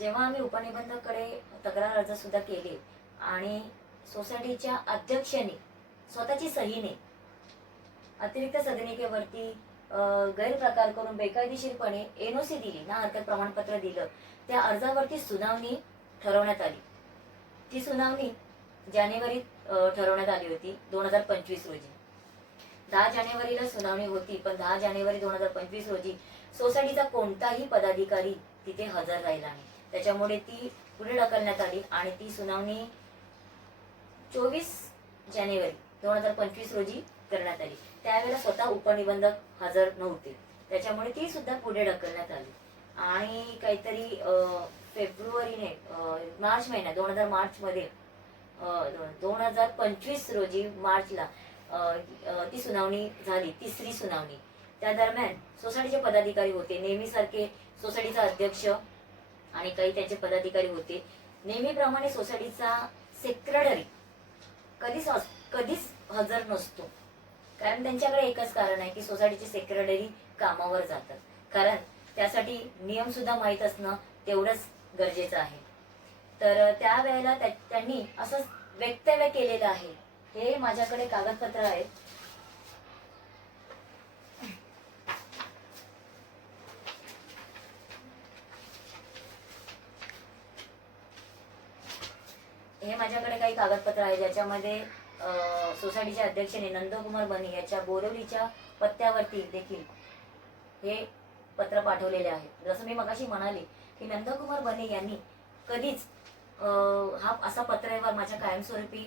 जेव्हा आम्ही उपनिबंधकडे तक्रार अर्ज सुद्धा केले आणि सोसायटीच्या अध्यक्षाने स्वतःची सहीने अतिरिक्त सदनिकेवरती गैरप्रकार करून बेकायदेशीरपणे एनओसी दिली ना हरकत प्रमाणपत्र दिलं त्या अर्जावरती सुनावणी ठरवण्यात आली. ती सुनावणी जानेवारीत ठरवण्यात आली होती दोन हजार पंचवीस रोजी. दहा जानेवारीला सुनावणी होती पण दहा जानेवारी दोन हजार पंचवीस रोजी सोसायटीचा कोणताही पदाधिकारी तिथे हजर राहिला नाही. त्याच्यामुळे ती पुढे ढकलण्यात आली आणि ती सुनावणी चोवीस जानेवारी दोन हजार पंचवीस रोजी करण्यात आली. त्यावेळेला स्वतः उपनिबंधक हजर नव्हते. त्याच्यामुळे ती सुद्धा पुढे ढकलण्यात आली. आणि काहीतरी फेब्रुवारीने मार्च महिना दोन हजार मार्च मध्ये दोन हजार पंचवीस रोजी मार्चला ती सुनावणी झाली तिसरी सुनावणी. त्या दरम्यान सोसायटीचे पदाधिकारी होते. नेहमीसारखे सोसायटीचा अध्यक्ष आणि काही त्यांचे पदाधिकारी होते. नेहमीप्रमाणे सोसायटीचा सेक्रेटरी कधीच अस- कधीच हजर नसतो. कारण त्यांच्याकडे एकच कारण आहे की सोसायटीचे सेक्रेटरी कामावर जातात. कारण त्यासाठी नियम सुद्धा माहीत असणं तेवढंच गरजेचं आहे. तर त्यावेळेला त्या- त्यांनी असं वक्तव्य केलेलं आहे. हे माझ्याकडे कागदपत्र आहेत. हे माझ्याकडे काही कागदपत्र आहे ज्याच्यामध्ये सोसायटीचे अध्यक्षाने नंदकुमार बनी याच्या बोरवलीच्या पत्त्यावरती देखील हे पत्र पाठवलेले आहे. जसं मी मगाशी म्हणाले की नंदकुमार बने यांनी कधीच हा असा पत्रव्यवहार माझ्या कायमस्वरूपी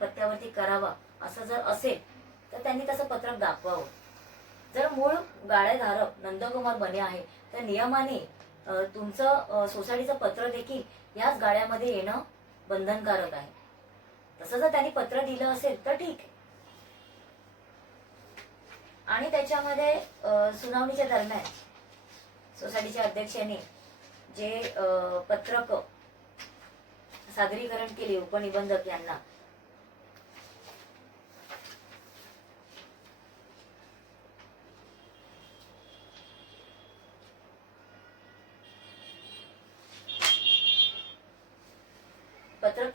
पत्त्यावरती करावा असं जर असेल तर त्यांनी तसं पत्रक दाखवावं. जर मूळ गाळेधारक नंदकुमार बने आहे तर नियमाने तुमचं सोसायटीचं पत्र देखील याच गाड्यामध्ये येणं बंधनकारक आहे. तसं जर त्यांनी पत्र दिलं असेल तर ठीक आहे. आणि त्याच्यामध्ये सुनावणीच्या दरम्यान सोसायटीच्या अध्यक्षाने जे पत्रक सादरीकरण केले उपनिबंधक यांना पत्रक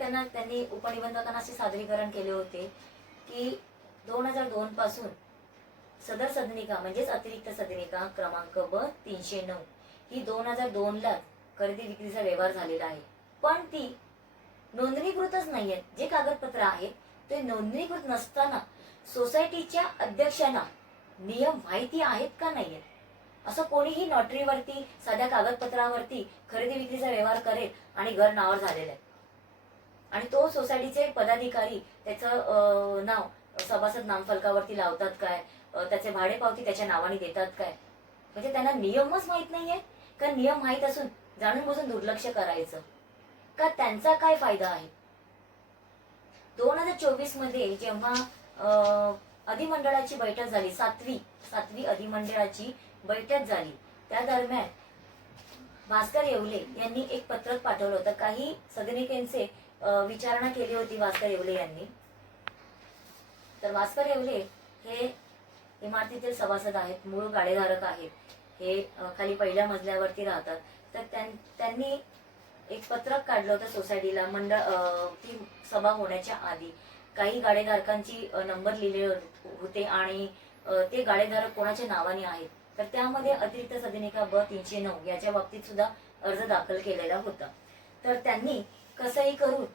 त्यांनी उपनिबंधकांना असे सादरीकरण केले होते की दोन हजार दोन पासून सदर सदनिका म्हणजेच अतिरिक्त सदनिका क्रमांक ब तीनशे नऊ ही दोन हजार दोन ला खरेदी विक्रीचा व्यवहार झालेला आहे. पण ती नोंदणीकृतच नाही आहेत जे कागदपत्र आहेत ते नोंदणीकृत नसताना सोसायटीच्या अध्यक्षांना नियम माहिती आहेत का नाहीयेत? असं कोणीही नॉटरीवरती साध्या कागदपत्रावरती खरेदी विक्रीचा व्यवहार करेल आणि घर नावावर झालेलं आहे. आणि तो सोसायटीचे पदाधिकारी त्याचं नाव सभासद नामफलकावरती लावतात काय? त्याचे भाडे पावती त्याच्या नावाने देतात काय? म्हणजे त्यांना नियमच माहीत नाहीये? का नियम माहीत असून जाणून बुजून दुर्लक्ष करायचं. का त्यांचा काय फायदा आहे? दोन हजार चोवीसमध्ये जेव्हा अधिमंडळाची बैठक झाली सातवी सातवी अधिमंडळाची बैठक झाली त्या दरम्यान भास्कर येवले यांनी एक पत्रक पाठवलं होतं. काही सदनिकांचे विचारणा केली होती भास्कर येवले यांनी. तर भास्कर येवले हे इमारतीतील सभासद आहेत मूळ गाडेधारक आहेत. हे खाली पहिल्या मजल्यावरती राहतात. तर त्यांनी एक पत्रक काढलं होतं सोसायटीला मंडळ ती सभा होण्याच्या आधी. काही गाडेधारकांची नंबर लिहिले होते आणि ते गाडेधारक कोणाच्या नावाने आहेत? तर त्यामध्ये अतिरिक्त सदनिका ब तीनशे नऊ याच्या बाबतीत सुद्धा अर्ज दाखल केलेला होता. तर त्यांनी कसंही करून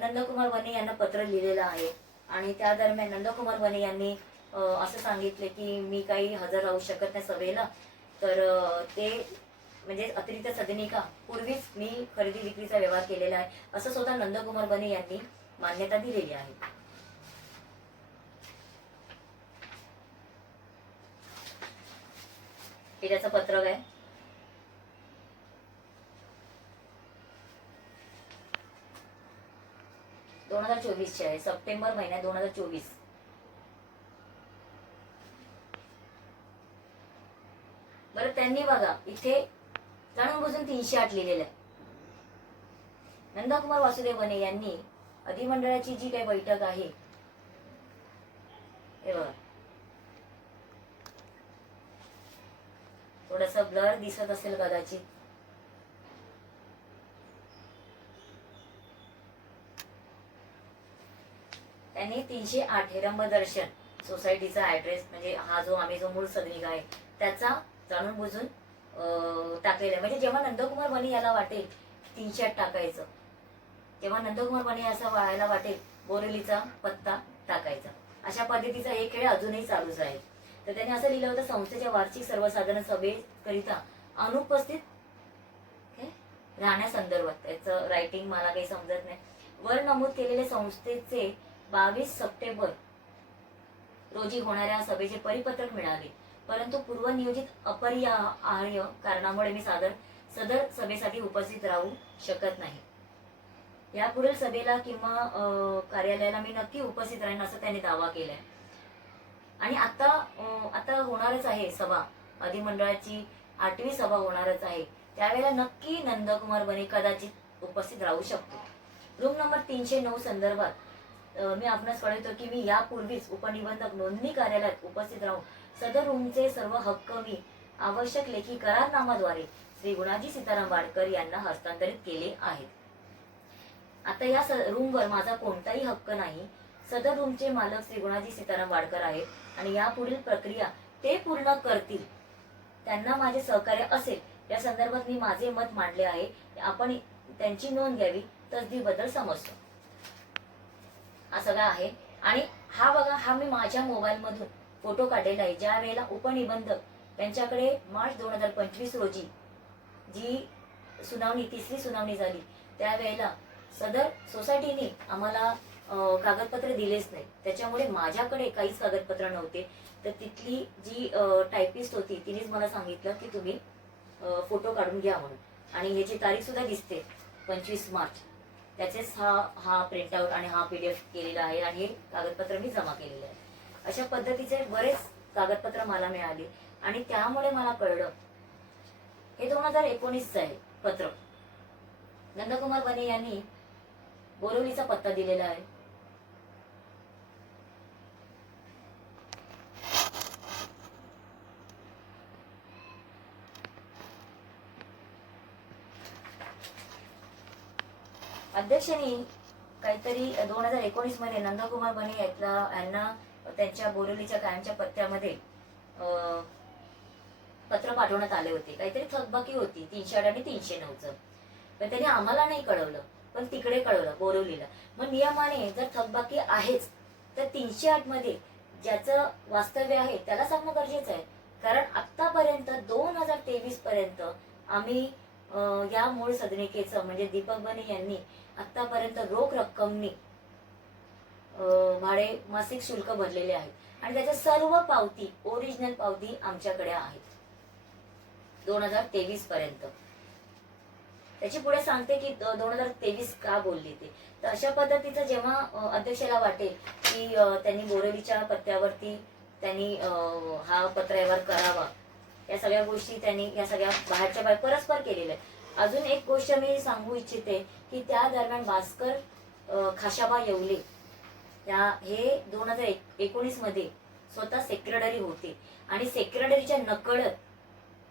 नंदकुमार वने यांना पत्र लिहिलेलं आहे. आणि त्या दरम्यान नंदकुमार वने यांनी असं सांगितले की मी काही हजर राहू शकत नाही सभेला. तर ते म्हणजे अतिरिक्त सदनिका पूर्वीच मी खरेदी विक्रीचा व्यवहार केलेला आहे असं स्वतः नंदकुमार बने यांनी मान्यता दिलेली आहे. हे त्याचं पत्रक आहे. दोन हजार चोवीसचे आहे. सप्टेंबर महिन्यात दोन हजार चोवीस. बरं त्यांनी बघा इथे जाणून बुजून तीनशे आठ लिहिलेलं आहे. नंदाकुमार वासुदेव बने यांनी अधिमंडळाची जी काही बैठक आहे हे बघा. थोडस ब्लर दिसत असेल कदाचित. आणि तीनशे आठ हेरंब दर्शन सोसायटीचा ऍड्रेस म्हणजे हा जो आम्ही जो मूळ सदनिका आहे त्याचा जाणून बुजून टाकलेला आहे. म्हणजे जेव्हा नंदकुमार बनी याला वाटेल तीनशे आठ टाकायचं. तेव्हा नंदकुमार बनी असा व्हायला वाटेल बोरेलीचा पत्ता टाकायचा. अशा पद्धतीचा हे खेळ अजूनही चालूच आहे. तर त्यांनी असं लिहिलं होतं संस्थेच्या वार्षिक सर्वसाधारण सभेकरिता अनुपस्थित राहण्यासंदर्भात. त्याचं रायटिंग मला काही समजत नाही. वर नमूद केलेले संस्थेचे बावीस सप्टेंबर रोजी होणाऱ्या सभेचे परिपत्रक मिळाले. परंतु पूर्वनियोजित अपरिहार्य कारणामुळे मी सादर सदर सभेसाठी उपस्थित राहू शकत नाही. यापुढील सभेला किंवा कार्यालयाला मी नक्की उपस्थित राहीन असं त्यांनी दावा केलाय. आणि आता आता होणारच आहे सभा. अधिमंडळाची आठवी सभा होणारच आहे. त्यावेळेला नक्की नंदकुमार बने कदाचित उपस्थित राहू शकतो रूम नंबर तीनशे नऊ संदर्भात मी आपणास कळवतो की मी यापूर्वीच उपनिबंधक नोंदणी कार्यालयात उपस्थित राहून सदर रूमचे सर्व हक्क मी आवश्यक लेखी करारनामाद्वारे श्री गुणाजी सीताराम वाडकर यांना हस्तांतरित केले आहेत. आता या रूमवर माझा कोणताही हक्क नाही. सदर रूमचे मालक श्री गुणाजी सीताराम वाडकर आहेत आणि यापुढील प्रक्रिया ते पूर्ण करतील. त्यांना माझे सहकार्य असेल. या संदर्भात मी माझे मत मांडले आहे. आपण त्यांची नोंद घ्यावी. तसदीबद्दल समजतो. हा सगळा आहे? आणि हा बघा हा मी माझ्या मोबाईलमधून फोटो काढलेला आहे. ज्या वेळेला उपनिबंधक त्यांच्याकडे मार्च दोन हजार पंचवीस रोजी जी सुनावणी तिसरी सुनावणी झाली त्यावेळेला सदर सोसायटीने आम्हाला कागदपत्र दिलेच नाही. त्याच्यामुळे माझ्याकडे काहीच कागदपत्र नव्हते. तर तिथली जी टायपिस्ट होती तिनेच मला सांगितलं की तुम्ही फोटो काढून घ्या म्हणून. आणि ह्याची तारीख सुद्धा दिसते पंचवीस मार्च. त्याचेच हा हा प्रिंटआउट आणि हा पीडीएफ केलेला आहे आणि हे कागदपत्र मी जमा केलेले आहे. अशा पद्धतीचे बरेच कागदपत्र मला मिळाली आणि त्यामुळे मला कळलं. हे दोन हजार एकोणीसचं आहे पत्र. नंदकुमार बने यांनी बोरिवलीचा पत्ता दिलेला आहे. अध्यक्षांनी काहीतरी दोन हजार एकोणीसमध्ये नंदकुमार बने यातला यांना त्यांच्या बोरिवलीच्या कायमच्या पत्त्यामध्ये पत्र पाठवण्यात आले होते. काहीतरी थकबाकी होती तीनशे आठ आणि तीनशे नऊचं. पण त्यांनी आम्हाला नाही कळवलं. पण तिकडे कळवलं बोरवलीला. मग नियमाने जर थकबाकी आहेच तर तीनशे आठमध्ये ज्याचं वास्तव्य आहे त्याला सांगणं गरजेचं आहे. कारण आतापर्यंत दोन हजार तेवीस पर्यंत आम्ही या मूळ सदनिकेचं म्हणजे दीपक बने यांनी आतापर्यंत रोख रक्कमनी भाडे मासिक शुल्क भरलेले आहेत. आणि त्याच्या सर्व पावती ओरिजिनल पावती आमच्याकडे आहेत. दोन हजार तेवीस पर्यंत. त्याची पुढे सांगते की दोन हजार तेवीस का बोलली ते? तर अशा पद्धतीचं जेव्हा अध्यक्षाला वाटेल की त्यांनी बोरेलीच्या पत्त्यावरती त्यांनी अं, हा पत्रव्यवहार करावा या सगळ्या गोष्टी त्यांनी या सगळ्या बाहेरच्या बाहेर परस्पर केलेल्या आहेत. अजून एक गोष्ट मी सांगू इच्छिते की त्या दरम्यान भास्कर खाशाबा येवले. या हे दोन हजार एकोणीसमध्ये स्वतः सेक्रेटरी होते. आणि सेक्रेटरीच्या नकळत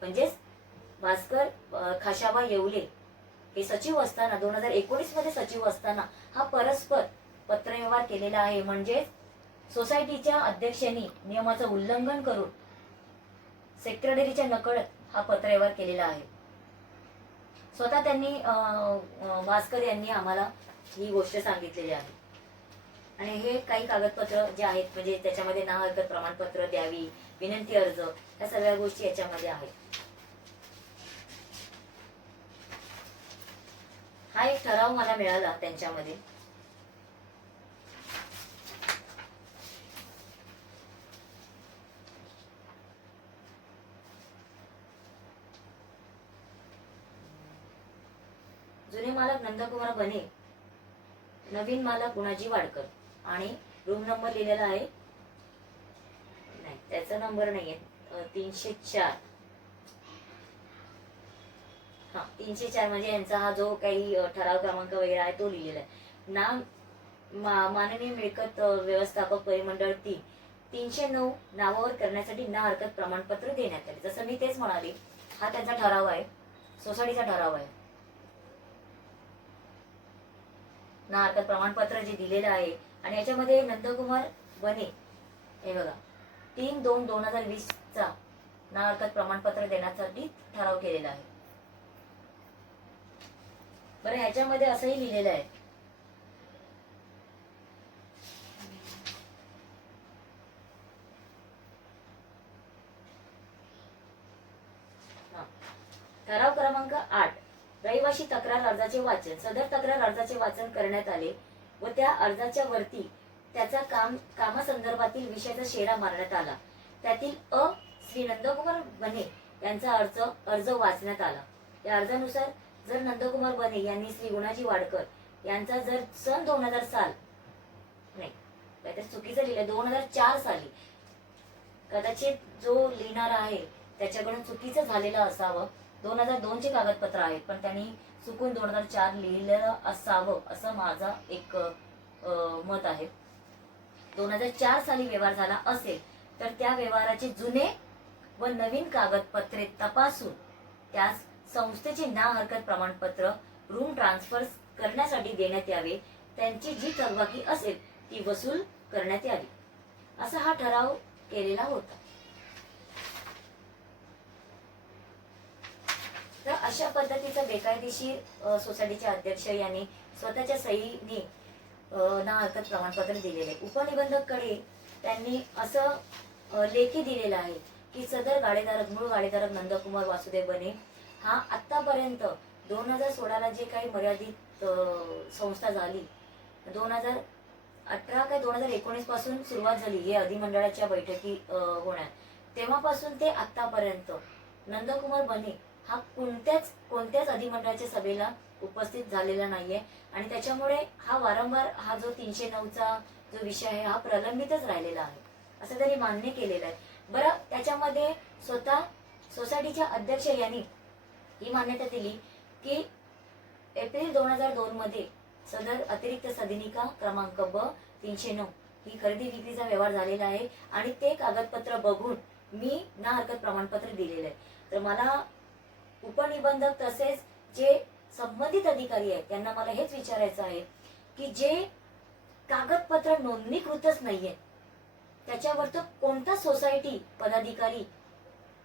म्हणजेच भास्कर खाशाबा येवले हे सचिव असताना दोन हजार एकोणीसमध्ये सचिव असताना हा परस्पर पत्रव्यवहार केलेला आहे. म्हणजेच सोसायटीच्या अध्यक्षांनी नियमाचं उल्लंघन करून सेक्रेटरीच्या नकळत हा पत्रेवर केलेला आहे. स्वतः त्यांनी भास्कर यांनी आम्हाला ही गोष्ट सांगितलेली आहे. आणि हे काही कागदपत्र जे आहेत म्हणजे त्याच्यामध्ये ना हरकत प्रमाणपत्र द्यावी विनंती अर्ज या सगळ्या गोष्टी याच्यामध्ये आहेत. हा एक ठराव मला मिळाला त्यांच्यामध्ये जुने मालक नंदकुमार बने. नवीन मालक गुणाजी वाडकर. आणि रूम नंबर लिहिलेला आहे. नाही त्याचा नंबर नाहीये. आहे तीनशे चार. हा तीनशे चार म्हणजे यांचा हा जो काही ठराव क्रमांक वगैरे आहे तो लिहिलेला आहे. नाम मा- माननीय मिळकत व्यवस्थापक परिमंडळ ती तीनशे नऊ नावावर करण्यासाठी ना हरकत प्रमाणपत्र देण्यात आले. जसं मी तेच म्हणाले हा त्यांचा ठराव आहे. सोसायटीचा ठराव आहे. ना हरकत प्रमाणपत्र जे दिलेलं आहे आणि याच्यामध्ये नंदकुमार बने हे बघा तीन दोन दोन हजार वीस चा ना हरकत प्रमाणपत्र देण्यासाठी ठराव केलेला आहे. बरं ह्याच्यामध्ये असंही लिहिलेलं आहे. ठराव क्रमांक आठ. रहिवाशी तक्रार अर्जाचे वाचन सदर तक्रार अर्जाचे वाचन करण्यात आले व त्या अर्जाच्या वरती त्याचा काम कामासंदर्भातील विषयाचा शेरा मारण्यात आला. त्यातील अ. श्री नंदकुमार बने यांचा अर्ज अर्ज वाचण्यात आला. या अर्जानुसार जर नंदकुमार बने यांनी श्री गुणाजी वाडकर यांचा जर सन दोन हजार साल नाही काहीतरी चुकीचं लिहिलं दोन हजार चार साली कदाचित जो लिहिणारा आहे त्याच्याकडून चुकीचं झालेलं असावं. दोन हजार दोनचे कागदपत्र आहेत पण त्यांनी चुकून दोन हजार चार लिहिलेलं असावं असं माझा एक मत आहे. दोन हजार चार साली व्यवहार झाला असेल तर त्या व्यवहाराचे जुने व नवीन कागदपत्रे तपासून त्यास संस्थेचे ना हरकत प्रमाणपत्र रूम ट्रान्सफर करण्यासाठी देण्यात यावे त्यांची जी थकबाकी असेल ती वसूल करण्यात यावी. असा हा ठराव केलेला होता. अशा पद्धतीचा बेकायदेशीर सोसायटीचे अध्यक्ष यांनी स्वतःच्या सहीने ना हरकत प्रमाणपत्र दिलेले. उपनिबंधककडे त्यांनी असं लेखी दिलेलं आहे की सदर गाडेधारक मूळ गाडेधारक नंदकुमार वासुदेव बने हा आत्तापर्यंत दोन हजार सोळाला जे काही मर्यादित संस्था झाली दोन हजार अठरा काय दोन हजार एकोणीसपासून सुरुवात झाली हे अधिमंडळाच्या बैठकी अ, होण्यात. तेव्हापासून ते आत्तापर्यंत नंदकुमार बने हा कोणत्याच कोणत्याच अधिमंडळाच्या सभेला उपस्थित झालेला नाहीये. आणि त्याच्यामुळे हा वारंवार हा जो तीनशे नऊचा जो विषय आहे हा प्रलंबितच राहिलेला आहे. असं त्यांनी मान्य केलेलं आहे. बरं त्याच्यामध्ये स्वतः सोसायटीच्या अध्यक्ष यांनी ही मान्यता दिली की एप्रिल दोन हजार दोन मध्ये सदर अतिरिक्त सदनिका क्रमांक ब तीनशे नऊ ही खरेदी विक्रीचा व्यवहार झालेला आहे. आणि ते कागदपत्र बघून मी ना हरकत प्रमाणपत्र दिलेलं आहे. तर मला उपनिबंधक तसेच जे संबंधित अधिकारी आहेत त्यांना मला हेच विचारायचं आहे की जे कागदपत्र नोंदणीकृतच नाहीये त्याच्यावर तर कोणता सोसायटी पदाधिकारी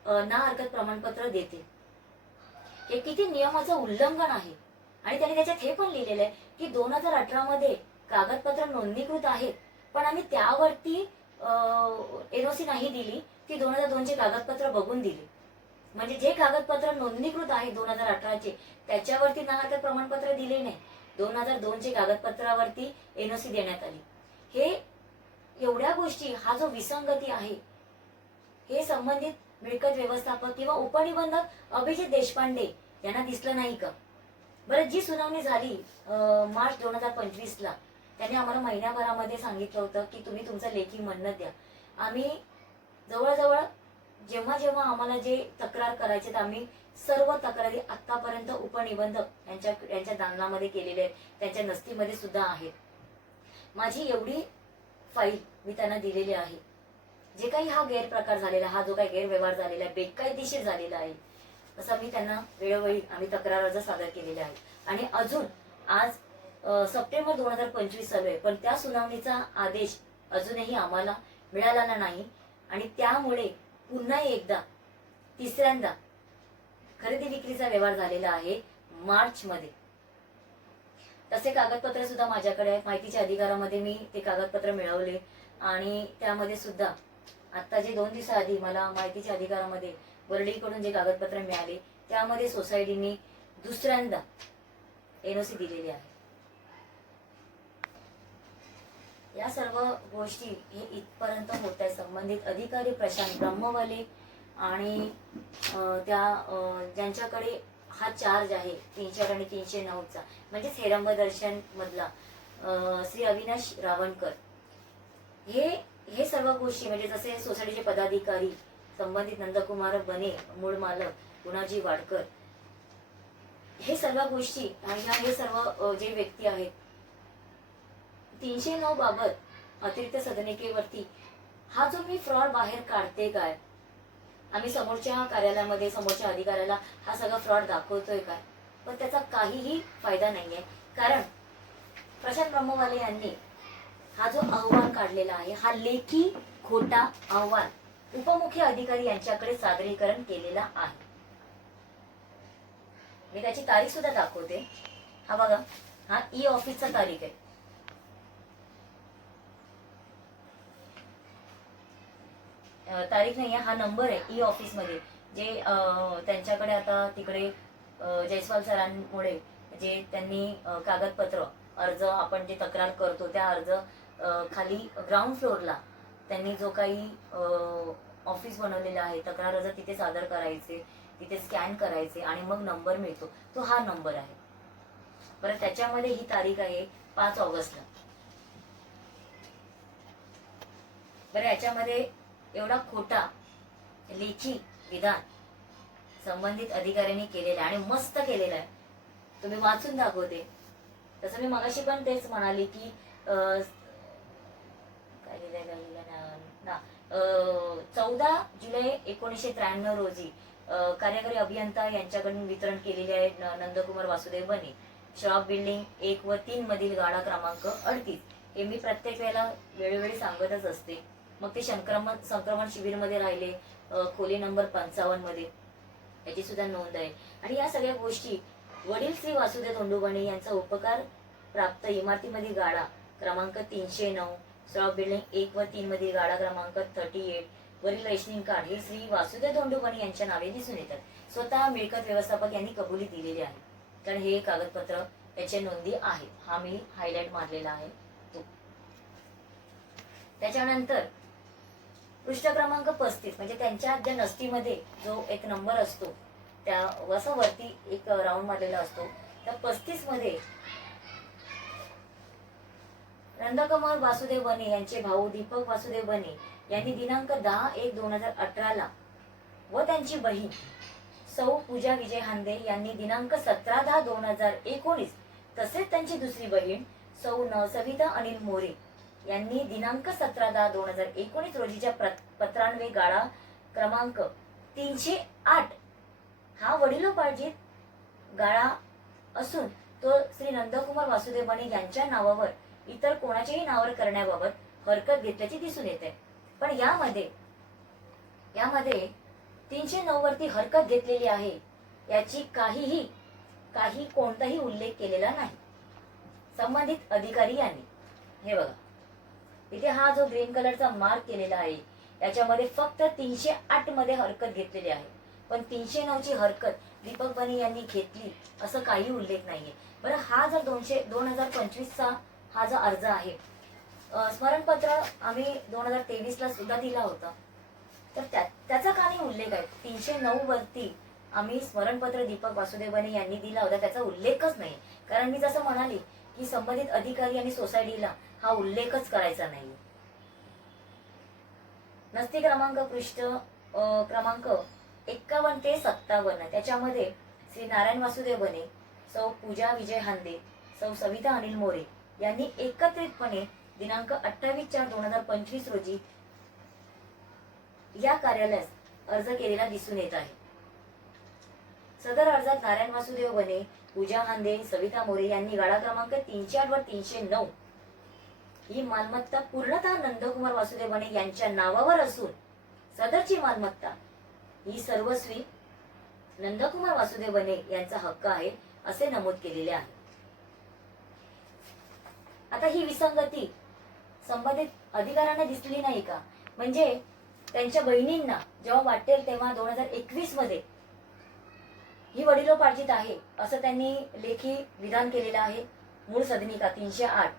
ना हरकत प्रमाणपत्र देते? हे किती नियमाचं उल्लंघन आहे? आणि त्यांनी त्याच्यात हे पण लिहिलेलं आहे की दोन हजार अठरा मध्ये कागदपत्र नोंदणीकृत आहेत पण आम्ही त्यावरती एनओसी नाही दिली ती दोन हजार दोनचे कागदपत्र बघून दिली. म्हणजे जे कागदपत्र नोंदणीकृत आहे दोन हजार अठराचे त्याच्यावरती नागरिक प्रमाणपत्र दिले नाही. दोन हजार दोनचे कागदपत्रावरती एनओसी देण्यात आली. हे एवढ्या गोष्टी हा जो विसंगती आहे हे संबंधित मिळकत व्यवस्थापक किंवा उपनिबंधक अभिजित देशपांडे यांना दिसलं नाही का? बरं जी सुनावणी झाली मार्च दोन हजार पंचवीसला त्यांनी आम्हाला महिन्याभरामध्ये सांगितलं होतं की तुम्ही तुमचं लेखी म्हणणं द्या. आम्ही जवळजवळ जेव्हा जेव्हा आम्हाला जे तक्रार करायचे आम्ही सर्व तक्रारी आतापर्यंत उपनिबंधक यांच्या यांच्या दालनामध्ये केलेले आहेत. त्यांच्या नस्तीमध्ये सुद्धा आहेत. माझी एवढी फाईल मी त्यांना दिलेली आहे. जे काही हा गैरप्रकार झालेला हा जो काही गैरव्यवहार झालेला आहे बेकायदेशीर झालेला आहे असं मी त्यांना वेळोवेळी आम्ही तक्रार अर्ज सादर केलेले आहेत आणि अजून आज सप्टेंबर दोन हजार पंचवीस चालू आहे पण त्या सुनावणीचा आदेश अजूनही आम्हाला मिळालेला नाही. आणि त्यामुळे पुन्हा एकदा तिसऱ्यांदा खरेदी विक्रीचा व्यवहार झालेला आहे मार्च मध्ये तसे कागदपत्र सुद्धा माझ्याकडे आहेत. माहितीच्या अधिकारामध्ये मी ते कागदपत्र मिळवले आणि त्यामध्ये सुद्धा आता जे दोन दिवसाआधी मला माहितीच्या अधिकारामध्ये वर्डीकडून जे कागदपत्र मिळाले त्यामध्ये सोसायटीने दुसऱ्यांदा एनओसी दिलेली आहे. या सर्व गोष्टी हे इथपर्यंत होत आहे संबंधित अधिकारी प्रशांत ब्रह्मवले आणि त्या ज्यांच्याकडे हा चार्ज आहे तीनशे आठ आणि तीनशे नऊचा म्हणजेच हेरंब दर्शन मधला श्री अविनाश रावणकर. हे हे सर्व गोष्टी म्हणजे जसे सोसायटीचे पदाधिकारी संबंधित नंदकुमार बने मूळ मालक गुणाजी वाडकर हे सर्व गोष्टी आणि ह्या- हे सर्व जे व्यक्ती आहेत तीनशे नऊ बाबत अतिरिक्त सदनिकेवरती हा जो मी फ्रॉड बाहेर काढते काय? आम्ही समोरच्या कार्यालयामध्ये समोरच्या अधिकाऱ्याला हा सगळा फ्रॉड दाखवतोय काय? पण त्याचा काहीही फायदा नाहीये. कारण प्रशांत ब्रह्मवाले यांनी हा जो अहवाल काढलेला आहे हा लेखी खोटा अहवाल उपमुख्य अधिकारी यांच्याकडे सादरीकरण केलेला आहे. मी त्याची तारीख सुद्धा दाखवते. हा बघा हा ई ऑफिसचा तारीख आहे. तारीख नाही आहे हा नंबर आहे ई ऑफिसमध्ये जे त्यांच्याकडे आता तिकडे जयस्वाल सरांमुळे जे त्यांनी कागदपत्र अर्ज आपण जे तक्रार करतो त्या अर्ज खाली ग्राउंड फ्लोअरला त्यांनी जो काही ऑफिस बनवलेला आहे तक्रार अर्ज तिथे सादर करायचे तिथे स्कॅन करायचे आणि मग नंबर मिळतो. तो हा नंबर आहे. बरं त्याच्यामध्ये ही तारीख आहे पाच ऑगस्टला. बरं याच्यामध्ये एवढा खोटा लेखी विधान संबंधित अधिकाऱ्यांनी केलेला आहे आणि मस्त केलेला आहे. तुम्ही वाचून दाखवते. तसं मी मगाशी पण तेच म्हणाले की काय ना- चौदा जुलै एकोणीसशे त्र्याण्णव रोजी कार्यकारी अभियंता यांच्याकडून वितरण केलेले आहे नंदकुमार वासुदेव बने. शॉप बिल्डिंग एक व तीन मधील गाडा क्रमांक अडतीस. हे मी प्रत्येक वेळेला वेळोवेळी सांगतच असते. मग ते संक्रमण संक्रमण शिबिरमध्ये राहिले खोली नंबर पंचावन्नमध्ये. याची सुद्धा नोंद आहे. आणि या सगळ्या गोष्टी वडील श्री वासुदेव धोंडुबाणे यांचा उपकार प्राप्त इमारतीमध्ये गाडा क्रमांक तीनशे नऊ स्टॉप बिल्डिंग एक व तीन मधील गाडा क्रमांक थर्टी एट वरील रेशनिंग कार्ड हे श्री वासुदेव धोंडुबाणे यांच्या नावे दिसून येतात. स्वतः मिळकत व्यवस्थापक यांनी कबुली दिलेली आहे. कारण हे कागदपत्र याच्या नोंदी आहेत. हा मी हायलाइट मारलेला आहे. त्याच्यानंतर पृष्ठ क्रमांक पस्तीस म्हणजे त्यांच्या ज्या नसतीमध्ये जो एक नंबर असतो त्या असं वरती एक राऊंड मारलेला असतो. त्या पस्तीसमध्ये नंदकुमार वासुदेव बने यांचे भाऊ दीपक वासुदेव बने यांनी दिनांक दहा एक दोन हजार अठराला व त्यांची बहीण सौ पूजा विजय हांदे यांनी दिनांक सतरा दहा दोन हजार एकोणीस तसेच त्यांची दुसरी बहीण सौ न सविता अनिल मोरे यांनी दिनांक सतरा दहा दोन हजार एकोणीस रोजीच्या पत्रान्वे गाळा क्रमांक तीनशे आठ हा वडिलोपार्जित गाळा असून तो श्री नंदकुमार वासुदेवाने यांच्या नावावर इतर कोणाच्याही नावावर करण्याबाबत हरकत घेतल्याची दिसून येते. पण यामध्ये यामध्ये तीनशे नऊ वरती हरकत घेतलेली आहे याची काहीही काही कोणताही उल्लेख केलेला नाही. संबंधित अधिकारी यांनी. हे बघा. इथे हा जो ग्रीन कलरचा मार्क केलेला आहे याच्यामध्ये फक्त तीनशे आठमध्ये हरकत घेतलेली आहे. पण तीनशे नऊ ची हरकत दीपक बने यांनी घेतली असं काही उल्लेख नाहीये. बरं हा जर दोनशे दोन हजार पंचवीसचा हा जो अर्ज आहे स्मरणपत्र आम्ही दोन हजार तेवीसला सुद्धा दिला होता. तर त्या- त्याचा काही उल्लेख आहे? तीनशे नऊ वरती आम्ही स्मरणपत्र दीपक वासुदेवने यांनी दिला होता त्याचा उल्लेखच नाही. कारण मी जसं म्हणाली की संबंधित अधिकारी आणि सोसायटीला हा उल्लेखच करायचा नाही. नसती क्रमांक पृष्ठ क्रमांक एक्कावन्न ते सत्तावन्न. त्याच्यामध्ये श्री नारायण वासुदेव बने सौ पूजा विजय हांदे सौ सविता अनिल मोरे यांनी एकत्रितपणे दिनांक अठ्ठावीस चार दोन हजार पंचवीस रोजी या कार्यालयास अर्ज केलेला दिसून येत आहे. सदर अर्जात नारायण वासुदेव बने पूजा हांदे सविता मोरे यांनी गाडा क्रमांक तीनशे आठ वर तीनशे नऊ. ही मालमत्ता पूर्णतः नंदकुमार वासुदेव बने यांच्या नावावर असून सदरची मालमत्ता ही सर्वस्वी नंदकुमार वासुदेव बने यांचा हक्क आहे असे नमूद केलेले आहे. आता ही विसंगती संबंधित अधिकाऱ्यांना दिसली नाही का? म्हणजे त्यांच्या बहिणींना जेव्हा वाटेल तेव्हा दोन हजार एकवीसमध्ये ही वडिलोपार्जित आहे असं त्यांनी लेखी विधान केलेलं आहे मूळ सदनिका तीनशे आठ.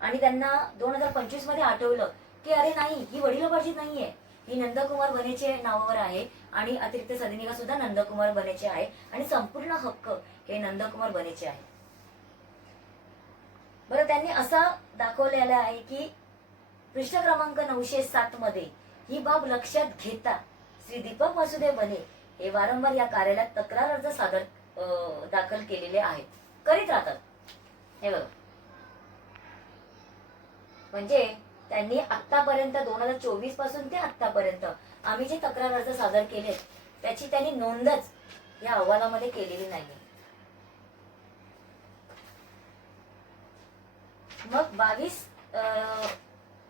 आणि त्यांना दोन हजार पंचवीसमध्ये आठवलं की अरे नाही ही वडिलोपार्जित नाहीये. ही नंदकुमार बनेचे नावावर आहे आणि अतिरिक्त सदनिका सुद्धा नंदकुमार बनेचे आहे आणि संपूर्ण हक्क हे नंदकुमार बनेचे आहे. बरं त्यांनी असा दाखवलेला आहे की पृष्ठ क्रमांक नऊशे सात मध्ये ही बाब लक्षात घेता श्री दीपक वासुदेव बने हे वारंवार या कार्यालयात तक्रार अर्ज सादर दाखल केलेले आहेत. करीत राहतात. हे बघ. म्हणजे त्यांनी आतापर्यंत दोन हजार चोवीसपासून ते आतापर्यंत आम्ही जे तक्रार अर्ज सादर केलेत त्याची त्यांनी नोंदच या अहवालामध्ये केलेली नाही मग बावीस अं,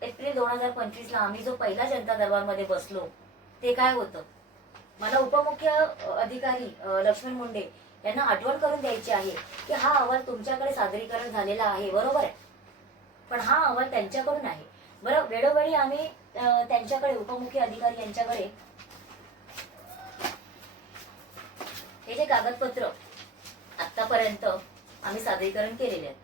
एप्रिल दोन हजार पंचवीस ला आम्ही जो पहिला जनता दरबारमध्ये बसलो ते काय होतं? मला उपमुख्य अधिकारी लक्ष्मण मुंडे यांना आठवण करून द्यायची आहे की हा अहवाल तुमच्याकडे सादरीकरण झालेला आहे बरोबर आहे? पण हा अहवाल त्यांच्याकडून आहे. बरं वेळोवेळी आम्ही त्यांच्याकडे उपमुख्य अधिकारी यांच्याकडे हे जे कागदपत्र आतापर्यंत आम्ही सादरीकरण केलेले आहेत